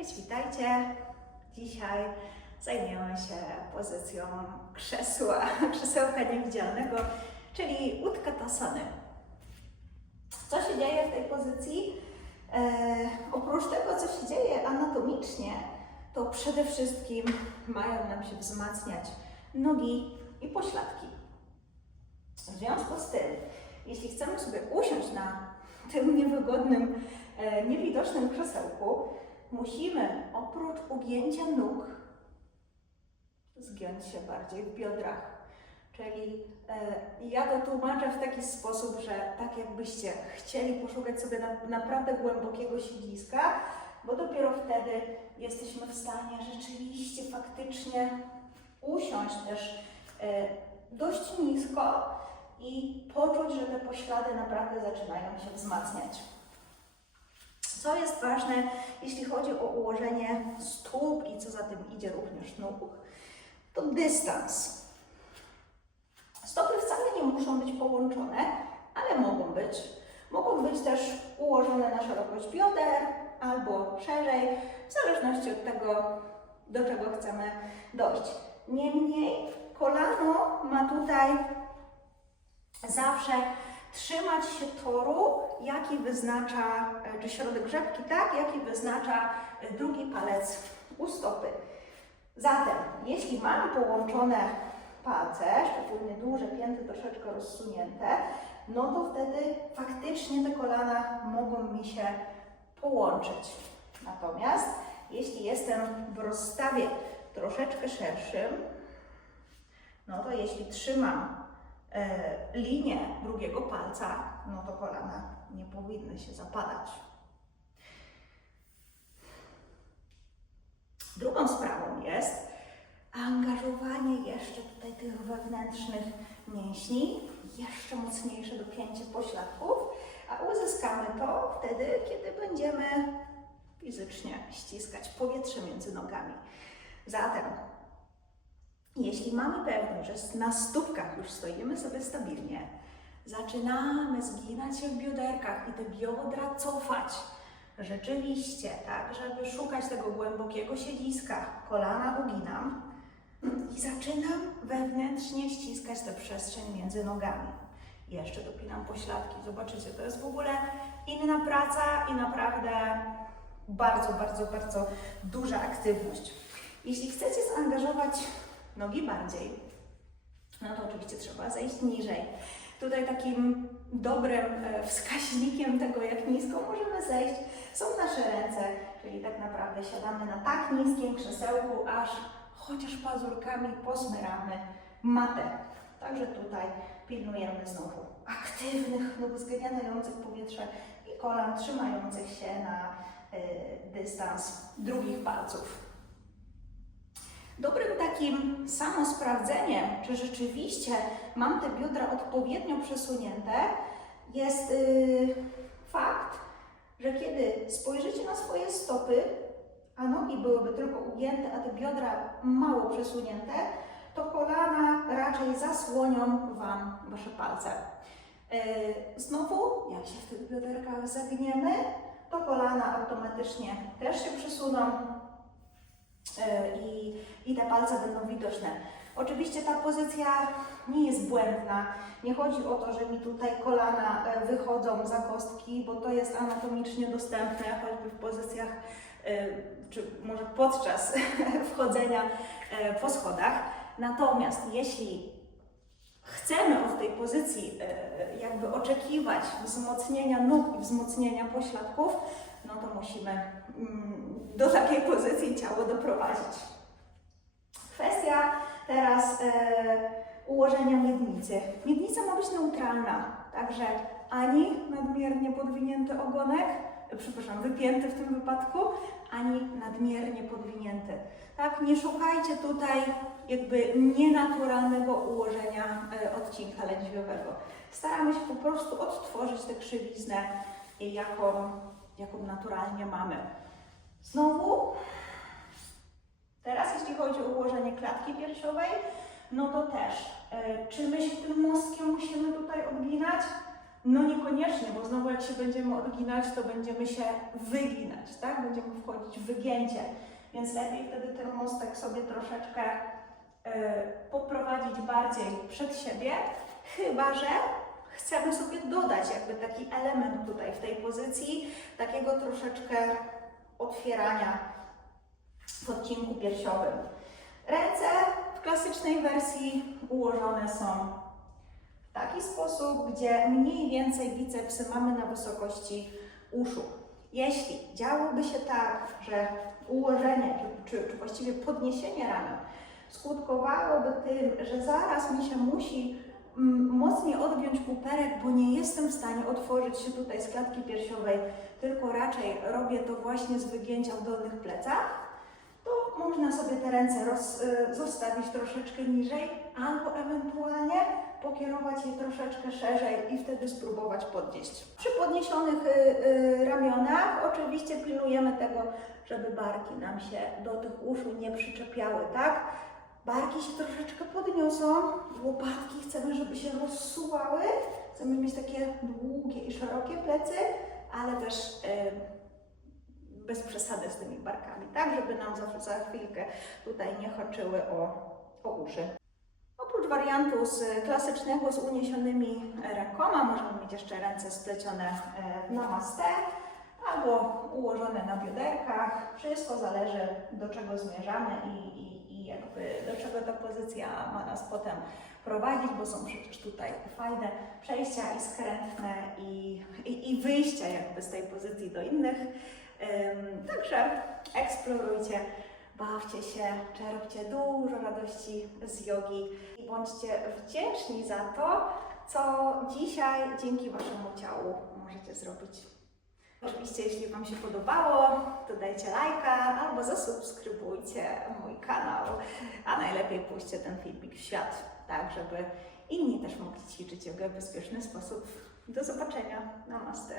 Cześć, witajcie. Dzisiaj zajmiemy się pozycją krzesła, krzesełka niewidzialnego, czyli utkatasany. Co się dzieje w tej pozycji? E, oprócz tego, co się dzieje anatomicznie, to przede wszystkim mają nam się wzmacniać nogi i pośladki. W związku z tym, jeśli chcemy sobie usiąść na tym niewygodnym, e, niewidocznym krzesełku, musimy oprócz ugięcia nóg zgiąć się bardziej w biodrach. Czyli e, ja to tłumaczę w taki sposób, że tak jakbyście chcieli poszukać sobie na, naprawdę głębokiego siedziska, bo dopiero wtedy jesteśmy w stanie rzeczywiście, faktycznie usiąść też e, dość nisko i poczuć, że te poślady naprawdę zaczynają się wzmacniać. Co jest ważne, jeśli chodzi o ułożenie stóp i co za tym idzie również nóg, to dystans. Stopy wcale nie muszą być połączone, ale mogą być. Mogą być też ułożone na szerokość bioder albo szerzej, w zależności od tego, do czego chcemy dojść. Niemniej kolano ma tutaj zawsze trzymać się toru, jaki wyznacza, e, czy środek rzepki, tak, jaki wyznacza e, drugi palec u stopy. Zatem, jeśli mamy połączone palce, szczególnie duże, pięty troszeczkę rozsunięte, no to wtedy faktycznie te kolana mogą mi się połączyć. Natomiast jeśli jestem w rozstawie troszeczkę szerszym, no to jeśli trzymam linię drugiego palca, no to kolana nie powinny się zapadać. Drugą sprawą jest angażowanie jeszcze tutaj tych wewnętrznych mięśni, jeszcze mocniejsze dopięcie pośladków, a uzyskamy to wtedy, kiedy będziemy fizycznie ściskać powietrze między nogami. Zatem jeśli mamy pewność, że na stópkach już stoimy sobie stabilnie, zaczynamy zginać się w bioderkach i te biodra cofać. Rzeczywiście, tak, żeby szukać tego głębokiego siedziska, kolana uginam i zaczynam wewnętrznie ściskać tę przestrzeń między nogami. Jeszcze dopinam pośladki. Zobaczycie, to jest w ogóle inna praca i naprawdę bardzo, bardzo, bardzo duża aktywność. Jeśli chcecie zaangażować nogi bardziej, no to oczywiście trzeba zejść niżej. Tutaj takim dobrym e, wskaźnikiem tego, jak nisko możemy zejść, są nasze ręce, czyli tak naprawdę siadamy na tak niskim krzesełku, aż chociaż pazurkami posmyramy matę. Także tutaj pilnujemy znowu aktywnych nóg zganiających powietrze i kolan trzymających się na y, dystans drugich palców. Dobrym takim samosprawdzeniem, czy rzeczywiście mam te biodra odpowiednio przesunięte, jest yy, fakt, że kiedy spojrzycie na swoje stopy, a nogi byłyby tylko ugięte, a te biodra mało przesunięte, to kolana raczej zasłonią Wam Wasze palce. Yy, znowu, jak się w tych bioderkach zagniemy, to kolana automatycznie też się przesuną, i, i te palce będą widoczne. Oczywiście ta pozycja nie jest błędna. Nie chodzi o to, że mi tutaj kolana e, wychodzą za kostki, bo to jest anatomicznie dostępne, choćby w pozycjach, e, czy może podczas wchodzenia po schodach. Natomiast jeśli chcemy od tej pozycji jakby oczekiwać wzmocnienia nóg i wzmocnienia pośladków, no to musimy mm, do takiej pozycji ciało doprowadzić. Kwestia teraz e, ułożenia miednicy. Miednica ma być neutralna, także ani nadmiernie podwinięty ogonek, e, przepraszam, wypięty w tym wypadku, ani nadmiernie podwinięty. Tak, nie szukajcie tutaj jakby nienaturalnego ułożenia e, odcinka lędźwiowego. Staramy się po prostu odtworzyć tę krzywiznę, jaką, jaką naturalnie mamy. Znowu, teraz jeśli chodzi o ułożenie klatki piersiowej, no to też, yy, czy my się tym mostkiem musimy tutaj odginać? No niekoniecznie, bo znowu jak się będziemy odginać, to będziemy się wyginać, tak? Będziemy wchodzić w wygięcie. Więc lepiej wtedy ten mostek sobie troszeczkę e, poprowadzić bardziej przed siebie, chyba że chcemy sobie dodać jakby taki element tutaj w tej pozycji, takiego troszeczkę otwierania w odcinku piersiowym. Ręce w klasycznej wersji ułożone są w taki sposób, gdzie mniej więcej bicepsy mamy na wysokości uszu. Jeśli działoby się tak, że ułożenie, czy, czy, właściwie podniesienie ramion skutkowałoby tym, że zaraz mi się musi mm, mocniej odgiąć puperek, bo nie jestem w stanie otworzyć się tutaj z klatki piersiowej, tylko raczej robię to właśnie z wygięcia w dolnych plecach, można sobie te ręce roz, y, zostawić troszeczkę niżej, albo ewentualnie pokierować je troszeczkę szerzej i wtedy spróbować podnieść. Przy podniesionych y, y, ramionach oczywiście pilnujemy tego, żeby barki nam się do tych uszu nie przyczepiały, tak? Barki się troszeczkę podniosą, łopatki chcemy, żeby się rozsuwały, chcemy mieć takie długie i szerokie plecy, ale też bez przesady z tymi barkami, tak, żeby nam za, za chwilkę tutaj nie choczyły o, o uszy. Oprócz wariantu z klasycznego z uniesionymi rękoma, możemy mieć jeszcze ręce splecione e, w namaste albo ułożone na bioderkach. Wszystko zależy do czego zmierzamy i, i, i jakby do czego ta pozycja ma nas potem prowadzić, bo są przecież tutaj fajne przejścia i skrętne i, i, i wyjścia jakby z tej pozycji do innych. Także eksplorujcie, bawcie się, czerpcie dużo radości z jogi i bądźcie wdzięczni za to, co dzisiaj dzięki Waszemu ciału możecie zrobić. Oczywiście, jeśli Wam się podobało, to dajcie lajka albo zasubskrybujcie mój kanał, a najlepiej puśćcie ten filmik w świat, tak żeby inni też mogli ćwiczyć jogę w bezpieczny sposób. Do zobaczenia. Namaste.